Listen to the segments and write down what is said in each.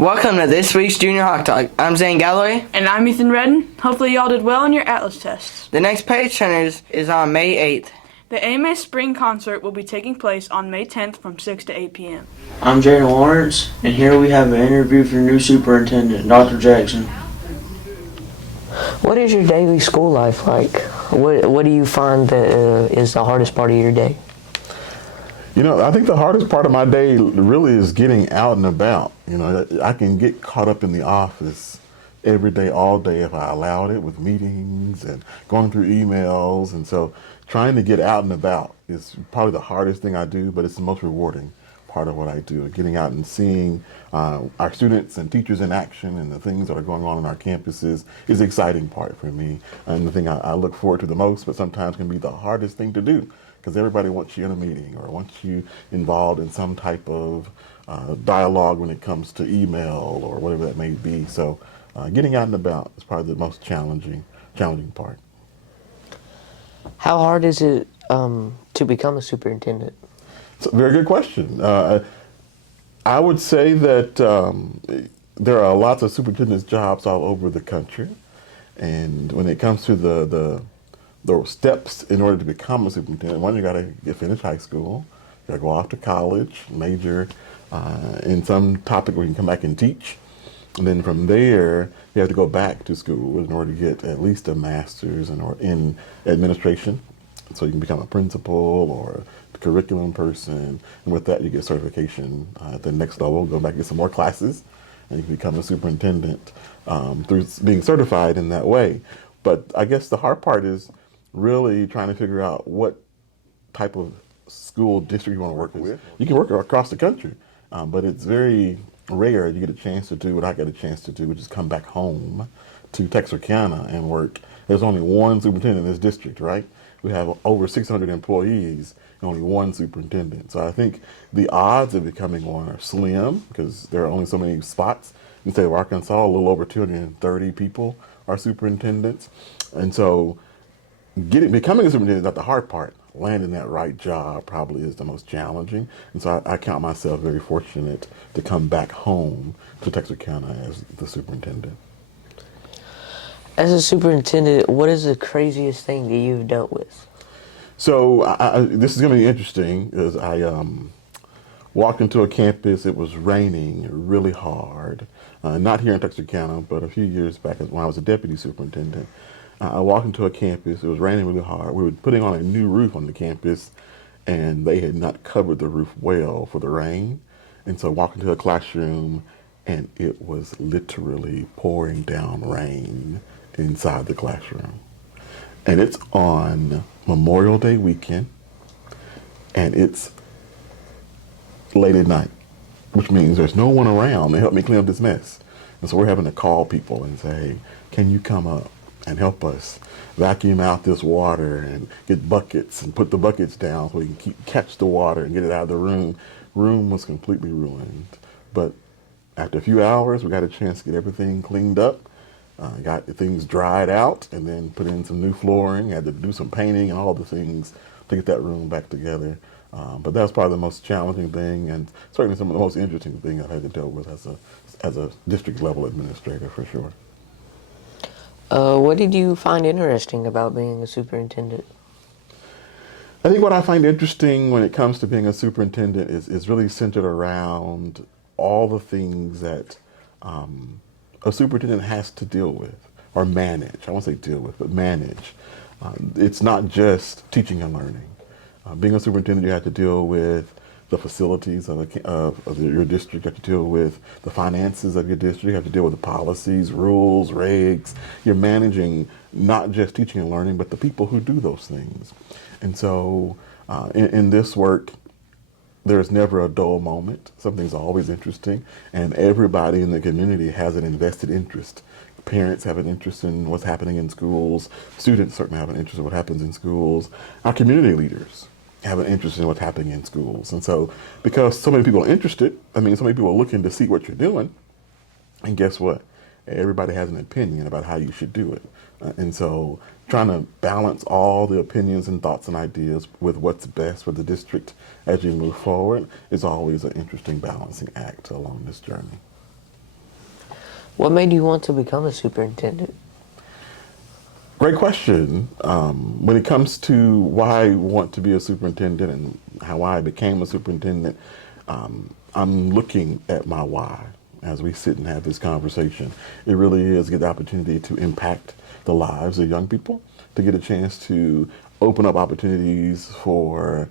Welcome to this week's JrHogTalk. I'm Zane Galloway. And I'm Ethan Redden. Hopefully y'all did well on your Atlas tests. The next page turners is on May 8th. The AMA Spring Concert will be taking place on May 10th from 6 to 8 p.m. I'm Jaden Lawrence, and here we have an interview for new superintendent, Dr. Jackson. What is your daily school life like? What do you find that is the hardest part of your day? You know, I think the hardest part of my day really is getting out and about. You know, I can get caught up in the office every day, all day, if I allowed it, with meetings and going through emails. And so trying to get out and about is probably the hardest thing I do, but it's the most rewarding part of what I do. Getting out and seeing our students and teachers in action and the things that are going on in our campuses is the exciting part for me. And the thing I look forward to the most, but sometimes can be the hardest thing to do, because everybody wants you in a meeting or wants you involved in some type of dialogue when it comes to email or whatever that may be. So getting out and about is probably the most challenging part. How hard is it to become a superintendent? It's a very good question. I would say that there are lots of superintendent's jobs all over the country. And when it comes to the steps in order to become a superintendent, one, you got to finish high school, you got to go off to college, major in some topic where you can come back and teach. And then from there, you have to go back to school in order to get at least a master's in administration. So you can become a principal or a curriculum person. And with that, you get certification at the next level, go back and get some more classes, and you can become a superintendent through being certified in that way. But I guess the hard part is really trying to figure out what type of school district you want to work with. You can work across the country, but it's very rare you get a chance to do what I got a chance to do, which is come back home to Texarkana and work. There's only one superintendent in this district, right? We have over 600 employees and only one superintendent. So I think the odds of becoming one are slim because there are only so many spots. In the state of Arkansas, a little over 230 people are superintendents. And so becoming a superintendent is not the hard part. Landing that right job probably is the most challenging. And so I count myself very fortunate to come back home to Texarkana as the superintendent. As a superintendent, what is the craziest thing that you've dealt with? So this is going to be interesting because I walked into a campus. It was raining really hard. Not here in Texarkana, but a few years back when I was a deputy superintendent. I walked into a campus. It was raining really hard. We were putting on a new roof on the campus, and they had not covered the roof well for the rain. And so I walked into a classroom, and it was literally pouring down rain inside the classroom. And it's on Memorial Day weekend, and it's late at night, which means there's no one around to help me clean up this mess. And so we're having to call people and say, hey, can you come up and help us vacuum out this water and get buckets and put the buckets down so we can catch the water and get it out of the room. Room was completely ruined. But after a few hours, we got a chance to get everything cleaned up, got things dried out, and then put in some new flooring, had to do some painting and all the things to get that room back together. But that was probably the most challenging thing, and certainly some of the most interesting thing I've had to deal with as a district level administrator, for sure. What did you find interesting about being a superintendent? I think what I find interesting when it comes to being a superintendent is really centered around all the things that a superintendent has to deal with or manage. I won't say deal with, but manage. It's not just teaching and learning. Being a superintendent, you have to deal with the facilities of your district. You have to deal with the finances of your district. You have to deal with the policies, rules, regs. You're managing not just teaching and learning, but the people who do those things. And so in this work, there's never a dull moment. Something's always interesting, and everybody in the community has an invested interest. Parents have an interest in what's happening in schools. Students certainly have an interest in what happens in schools. Our community leaders have an interest in what's happening in schools. And so because so many people are interested, so many people are looking to see what you're doing, and guess what? Everybody has an opinion about how you should do it. And so trying to balance all the opinions and thoughts and ideas with what's best for the district as you move forward is always an interesting balancing act along this journey. What made you want to become a superintendent? Great question. When it comes to why I want to be a superintendent and how I became a superintendent, I'm looking at my why as we sit and have this conversation. It really is a good opportunity to impact the lives of young people, to get a chance to open up opportunities for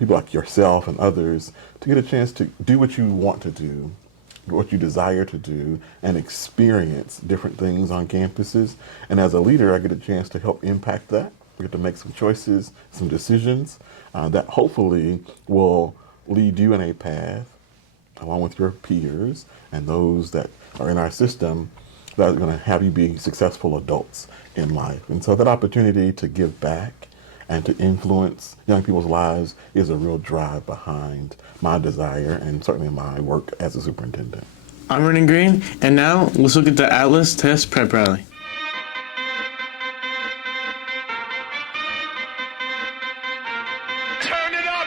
people like yourself and others to get a chance to do what you want to do, what you desire to do, and experience different things on campuses. And as a leader, I get a chance to help impact that. We get to make some choices, some decisions that hopefully will lead you in a path, along with your peers and those that are in our system, that are going to have you be successful adults in life. And so that opportunity to give back and to influence young people's lives is a real drive behind my desire and certainly my work as a superintendent. I'm running green, and now let's look at the Atlas Test Prep Rally. Turn it up!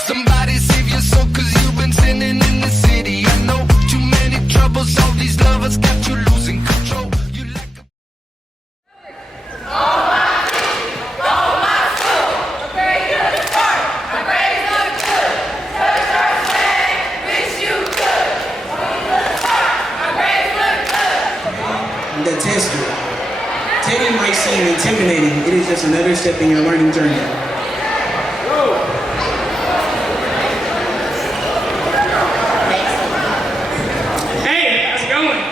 Somebody save your soul, cause you've been sinning in the city. I know too many troubles, all these lovers got you losing control. You like a The tester. Taking might seem intimidating. It is just another step in your learning journey. Hey, how's it going?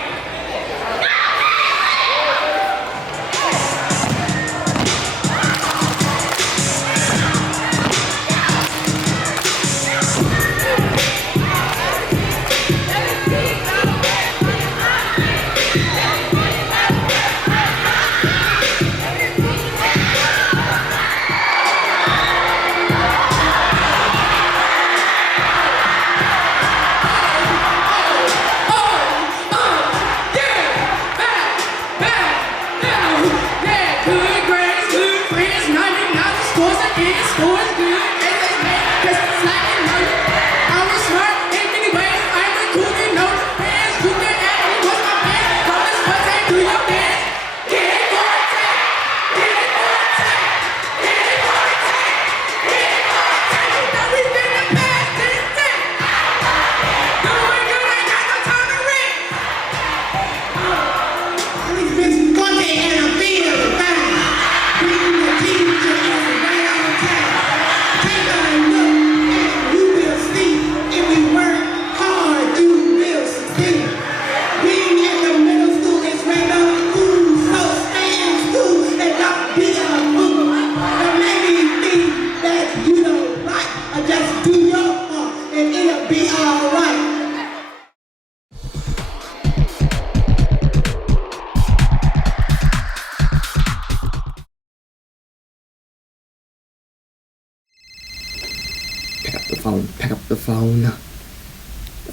Pick up the phone.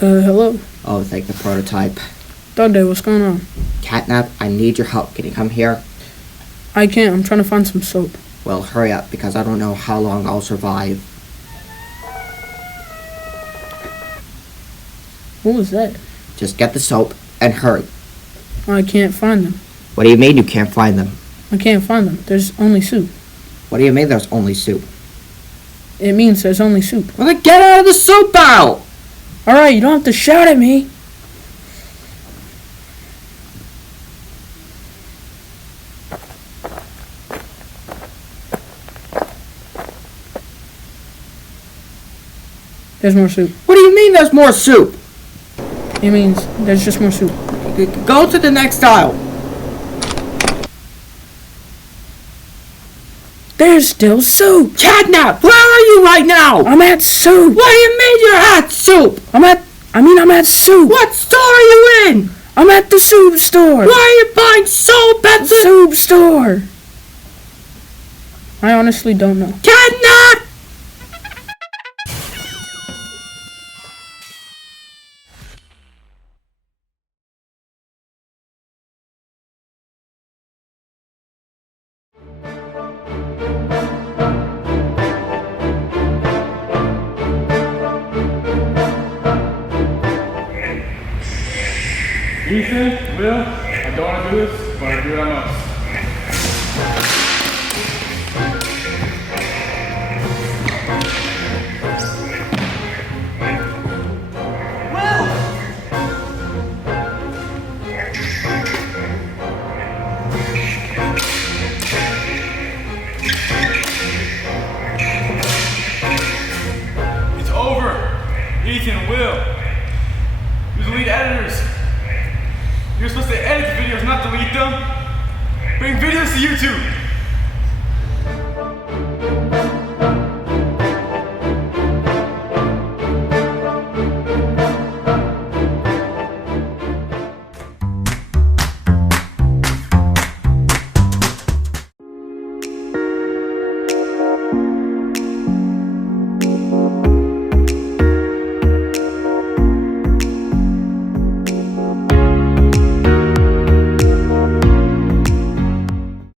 Hello. Oh, it's like the prototype. Dante, what's going on? Catnap, I need your help. Can you come here? I can't. I'm trying to find some soap. Well, hurry up, because I don't know how long I'll survive. What was that? Just get the soap and hurry. I can't find them. What do you mean you can't find them? I can't find them. There's only soup. What do you mean there's only soup? It means there's only soup. Well, then get out of the soup barrel! Alright, you don't have to shout at me. There's more soup. What do you mean there's more soup? It means there's just more soup. Go to the next aisle. There's still soup. Catnap, where are you right now? I'm at soup. What do you mean you're at soup? I'm at soup. What store are you in? I'm at the soup store. Why are you buying soap at the soup store? I honestly don't know. Catnap! Ethan, Will, I don't want to do this, but I do what I must. It's over. Ethan, Will, you're the lead editors. You're supposed to edit the videos, not delete them. Bring videos to YouTube.